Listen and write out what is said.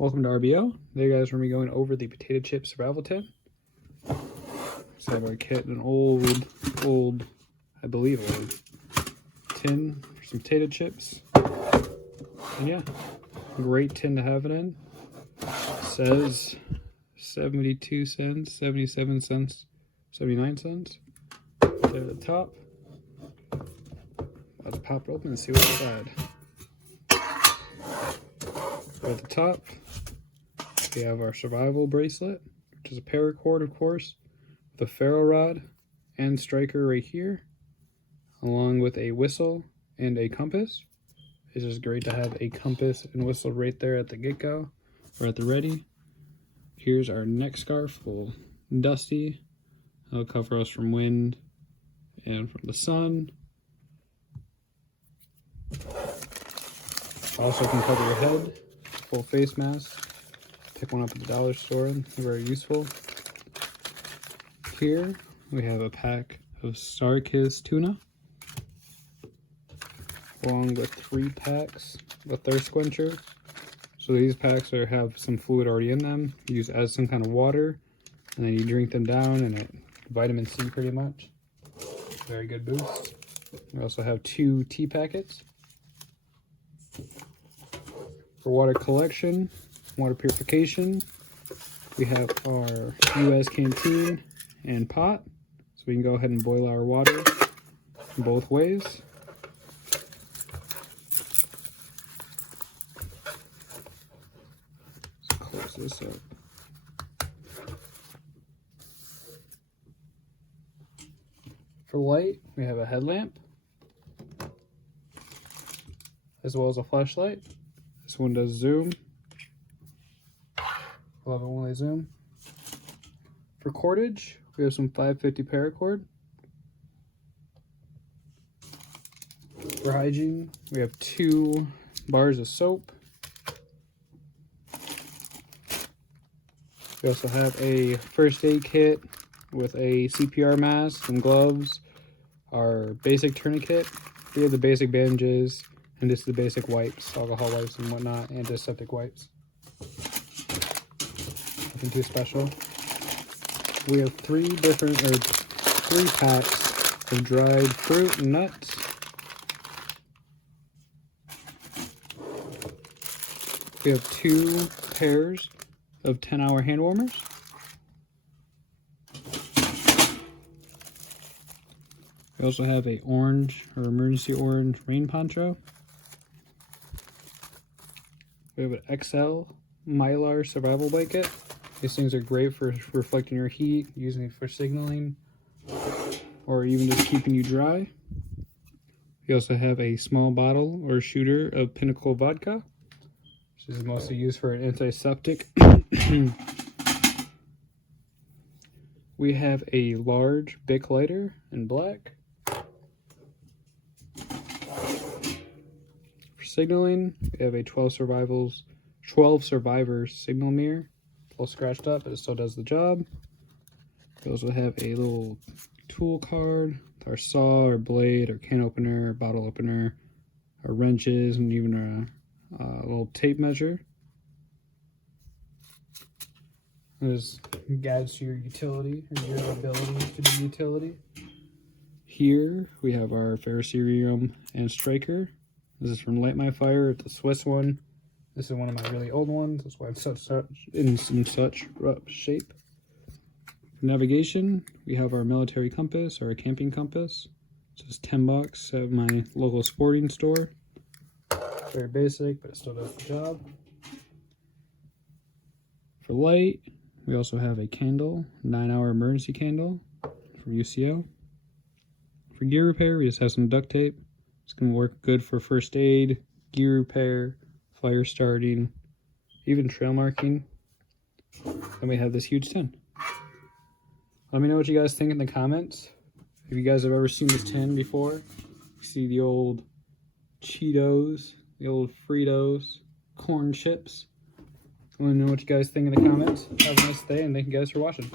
Welcome to RBO. Today guys, we're going to be going over the potato chip survival tin. So I have our kit, an old, I believe old tin for some potato chips. And yeah, great tin to have it in. It says 72 cents, 77 cents, 79 cents. At the top. Let's pop it open and see what's inside. At the top, we have our survival bracelet, which is a paracord, of course, with a ferro rod and striker right here, along with a whistle and a compass. It's just great to have a compass and whistle right there at the get-go, or at the ready. Here's our neck scarf, a little dusty. It'll cover us from wind and from the sun. Also can cover your head. Full face mask. Pick one up at the dollar store. Very useful. Here we have a pack of StarKist tuna, along with 3 packs of thirst quencher. So these packs have some fluid already in them. You use as some kind of water, and then you drink them down, and it vitamin C pretty much. Very good boost. We also have 2 tea packets. For water collection, water purification, we have our US canteen and pot, so we can go ahead and boil our water both ways. Let's close this up. For light, we have a headlamp, as well as a flashlight. This one does zoom. Love it when they zoom. For cordage, we have some 550 paracord. For hygiene, we have 2 bars of soap. We also have a first aid kit with a CPR mask, some gloves, our basic tourniquet. We have the basic bandages, and just the basic wipes, alcohol wipes and whatnot, antiseptic wipes. Nothing too special. We have 3 packs of dried fruit and nuts. We have 2 pairs of 10-hour hand warmers. We also have a orange or emergency orange rain poncho. We have an XL Mylar survival blanket. These things are great for reflecting your heat, using it for signaling, or even just keeping you dry. We also have a small bottle or shooter of Pinnacle vodka, which is mostly used for an antiseptic. We have a large Bic lighter in black. Signaling, we have a 12 survivors signal mirror. It's all scratched up, but it still does the job. We also have a little tool card with our saw or blade or can opener, or bottle opener, our wrenches, and even a little tape measure. This guides to your utility, or your ability to do utility. Here we have our ferrocerium and striker. This is from Light My Fire. It's a Swiss one. This is one of my really old ones. That's why it's in such rough shape. For navigation, we have our military compass, or a camping compass. It's just $10 at my local sporting store. Very basic, but it still does the job. For light, we also have a candle, 9-hour emergency candle from UCO. For gear repair, we just have some duct tape. It's going to work good for first aid, gear repair, fire starting, even trail marking. Then we have this huge tin. Let me know what you guys think in the comments. If you guys have ever seen this tin before, you see the old Cheetos, the old Fritos, corn chips. Let me know what you guys think in the comments. Have a nice day, and thank you guys for watching.